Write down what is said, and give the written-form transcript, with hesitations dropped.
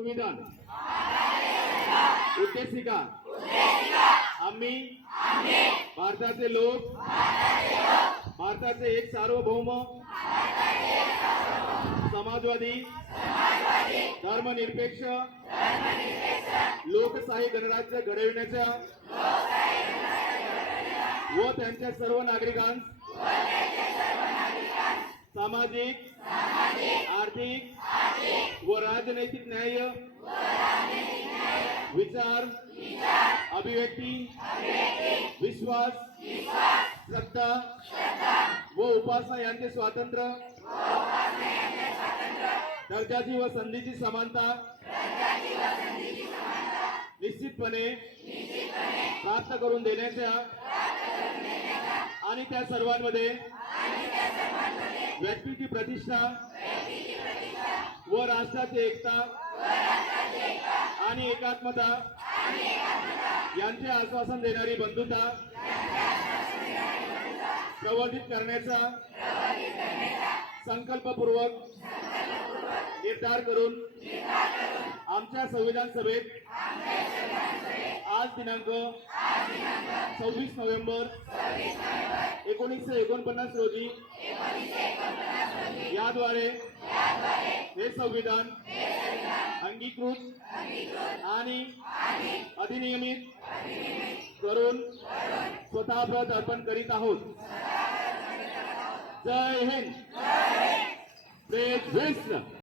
संविधान उद्देशिका आम्ही भारताचे लोक भारताचे एक सार्वभौम समाजवादी धर्मनिरपेक्ष लोकशाही गणराज्य घडविण्याच्या व त्यांच्या सर्व नागरिकांस सामाजिक आर्थिक व राजनैतिक न्याय विचार अभिव्यक्ती विश्वास श्रद्धा व उपासना यांचे स्वातंत्र्य दर्जाची व संधीची समानता निश्चितपणे प्राप्त करून देण्याच्या आणि त्या सर्वांमध्ये व्यक्तीची प्रतिष्ठा व राष्ट्राची एकता आणि एकात्मता यांचे आश्वासन देणारी बंधुता प्रवर्धित करण्याचा संकल्पपूर्वक निर्धार करून आमच्या संविधान सभेत आज दिनांक 26 नोव्हेंबर 1949 रोजी याद्वारे हे संविधान अंगीकृत आणि अधिनियमित करून स्वतःप्रत अर्पण करीत आहोत. जय हिंद. जय श्री कृष्ण.